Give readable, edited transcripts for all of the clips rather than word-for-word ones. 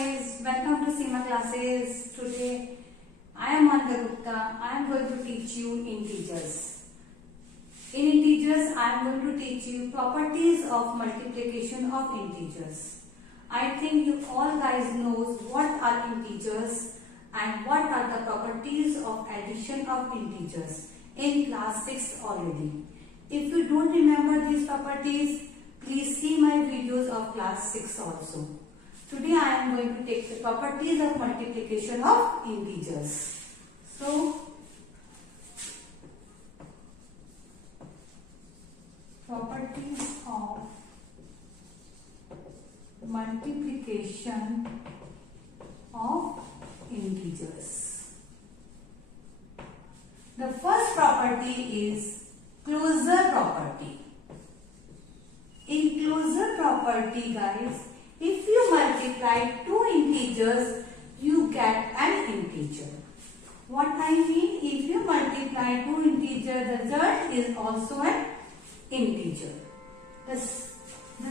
guys, welcome to Seema classes. Today I am Monica Gupta. I am going to teach you integers. In integers I am going to teach you properties of multiplication of integers. I think you all guys knows what are integers and what are the properties of addition of integers in class 6 already. If you don't remember these properties, please see my videos of class 6 also. Today I am going to take the properties of multiplication of integers. So, properties of multiplication of integers. The first property is closure property. In closure property, guys, if you multiply two integers, you get an integer. What I mean, if you multiply two integers, the result is also an integer. The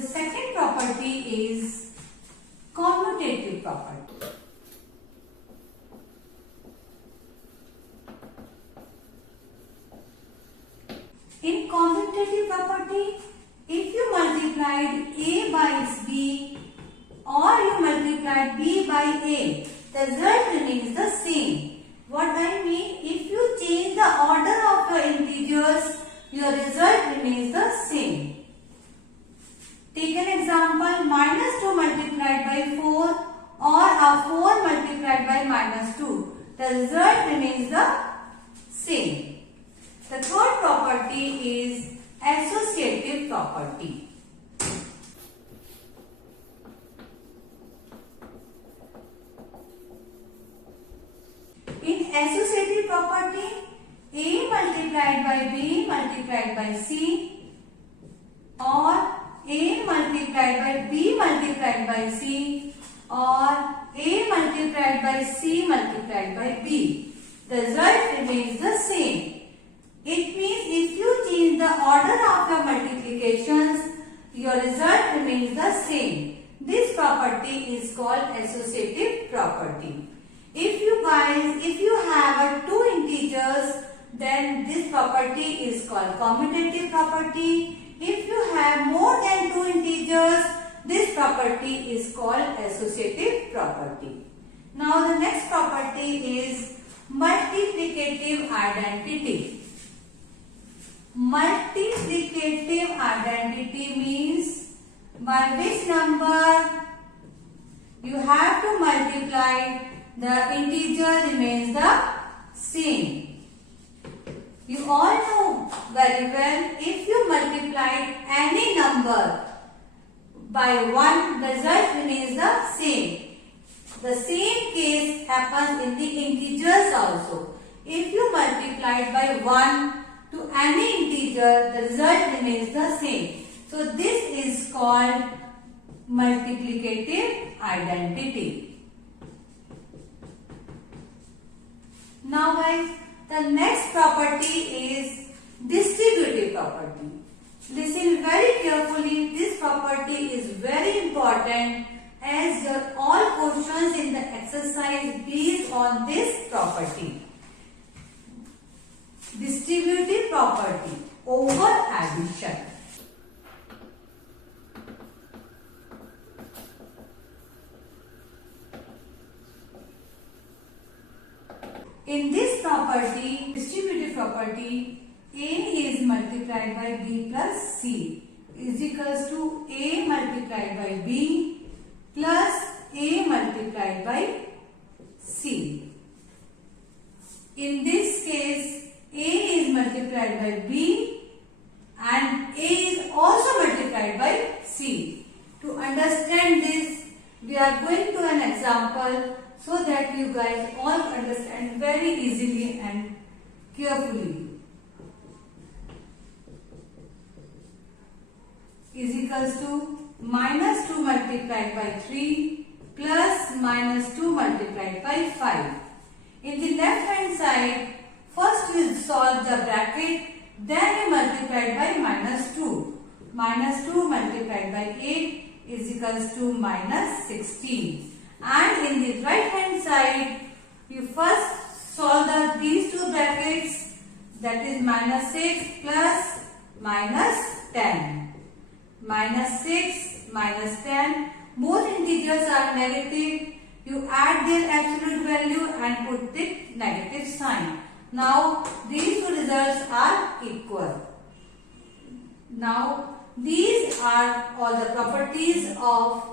second property is commutative property. In commutative property, if you multiplied A by B or you multiplied B by A, the result remains the same. What I mean, if you change the order of your integers, your result remains the same. Take an example, minus 2 multiplied by 4 or a 4 multiplied by minus 2. The result remains the same. The third property is associative property. In associative property, A multiplied by B multiplied by C or A multiplied by B multiplied by C or A multiplied by C multiplied by B. The result remains the same. It means if you change the order of your multiplications, your result remains the same. This property is called associative property. If you have two integers, then this property is called commutative property. If you have more than two integers, this property is called associative property. Now the next property is multiplicative identity. Multiplicative identity means by which number you have to multiply, the integer remains the same. You all know very well, if you multiply any number by 1, the result remains the same. The same case happens in the integers also. If you multiply by 1 to any integer, the result remains the same. So this is called multiplicative identity. Now guys, the next property is distributive property. Listen very carefully, this property is very important as your all questions in the exercise based on this property. Distributive property over addition. In this property, distributive property, A is multiplied by B plus C is equals to A multiplied by B plus A multiplied by C. In this case, A is multiplied by B and A is also multiplied by C. To understand this, we are going to an example so that you guys all understand very easily and carefully. Is equals to minus 2 multiplied by 3 plus minus 2 multiplied by 5. In the left hand side, first you solve the bracket, then you multiply by minus 2. Minus 2 multiplied by 8 is equals to minus 16. and in the right hand side you first solve these two brackets, that is minus 6 plus minus 10. Minus 6 minus 10, both integers are negative. You add their absolute value and put the negative sign. Now these two results are equal. Now these are all the properties of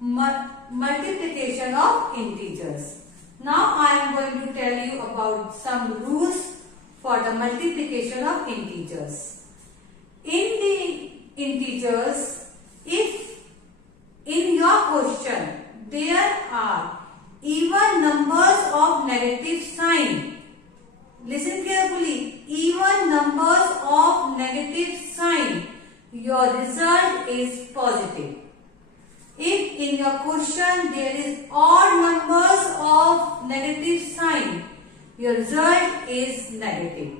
multiplication of integers. Now I am going to tell you about some rules for the multiplication of integers. In the integers, if in your question there are even numbers of negative sign, listen carefully, even numbers of negative sign, your result is positive. If in your question there is odd numbers of negative sign, your result is negative.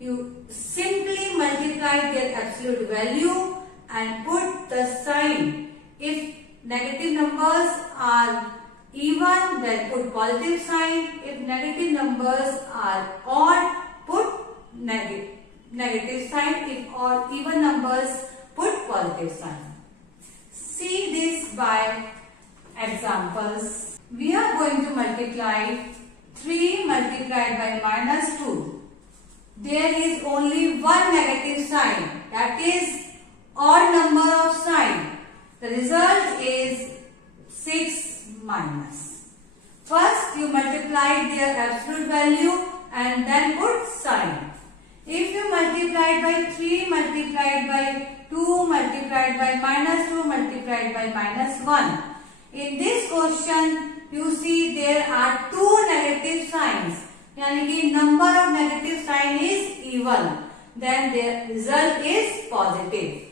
You simply multiply their absolute value and put the sign. If negative numbers are even, then put positive sign. If negative numbers are odd, put negative sign. If even numbers, put positive sign. See this by examples. We are going to multiply 3 multiplied by minus 2. There is only one negative sign, that is odd number of sign. The result is 6 minus. First you multiply their absolute value and then put sign. If you multiply by 3 multiplied by 2 multiplied by minus 2 multiplied by minus 1. In this question you see there are 2 negative signs. Yani ki number of negative sign is even. Then their result is positive.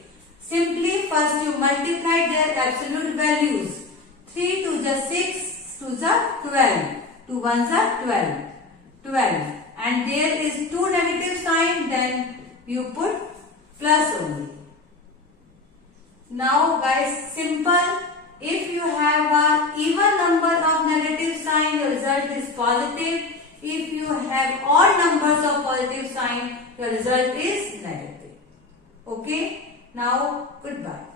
Simply first you multiply their absolute values. 3 to the 6 to the 12. 2 ones are 12. 12. And there is 2 negative sign, then you put plus only. Now guys, simple. If you have an even number of negative sign, your result is positive. If you have odd numbers of positive sign, your result is negative. Okay? Now, goodbye.